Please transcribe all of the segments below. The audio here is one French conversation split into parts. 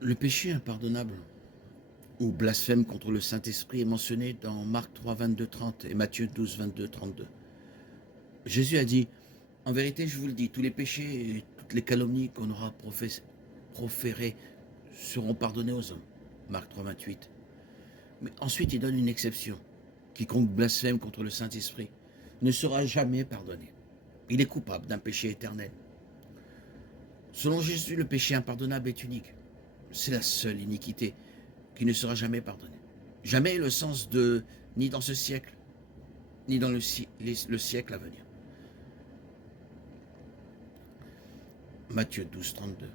Le péché impardonnable ou blasphème contre le Saint-Esprit est mentionné dans Marc 3, 22, 30 et Matthieu 12, 22, 32. Jésus a dit, en vérité, je vous le dis, tous les péchés et toutes les calomnies qu'on aura proférées seront pardonnés aux hommes. Marc 3, 28. Mais ensuite, il donne une exception. Quiconque blasphème contre le Saint-Esprit ne sera jamais pardonné. Il est coupable d'un péché éternel. Selon Jésus, le péché impardonnable est unique. C'est la seule iniquité qui ne sera jamais pardonnée. Jamais le sens de ni dans ce siècle, ni dans le siècle à venir. Matthieu 12, 32.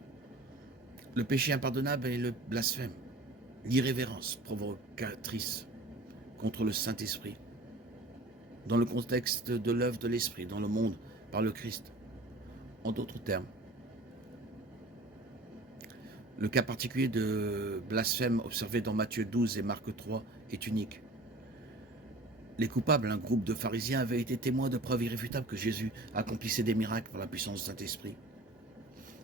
Le péché impardonnable est le blasphème, l'irrévérence provocatrice contre le Saint-Esprit, dans le contexte de l'œuvre de l'Esprit dans le monde par le Christ. En d'autres termes, le cas particulier de blasphème observé dans Matthieu 12 et Marc 3 est unique. Les coupables, un groupe de pharisiens, avaient été témoins de preuves irréfutables que Jésus accomplissait des miracles par la puissance du Saint-Esprit.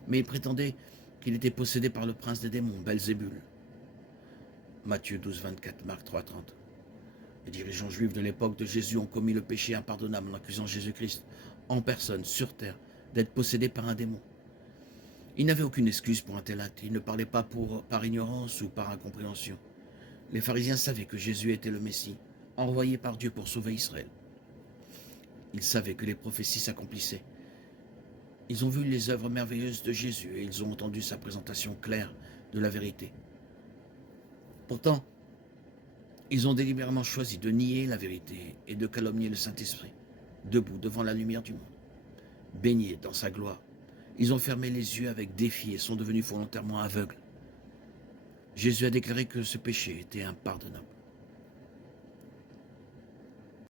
Mais ils prétendaient qu'il était possédé par le prince des démons, Belzébul. Matthieu 12, 24, Marc 3, 30. Les dirigeants juifs de l'époque de Jésus ont commis le péché impardonnable en accusant Jésus-Christ en personne, sur terre, d'être possédé par un démon. Ils n'avaient aucune excuse pour un tel acte. Ils ne parlaient pas par ignorance ou par incompréhension. Les pharisiens savaient que Jésus était le Messie, envoyé par Dieu pour sauver Israël. Ils savaient que les prophéties s'accomplissaient. Ils ont vu les œuvres merveilleuses de Jésus et ils ont entendu sa présentation claire de la vérité. Pourtant, ils ont délibérément choisi de nier la vérité et de calomnier le Saint-Esprit, debout devant la lumière du monde, baignés dans sa gloire. Ils ont fermé les yeux avec défi et sont devenus volontairement aveugles. Jésus a déclaré que ce péché était impardonnable.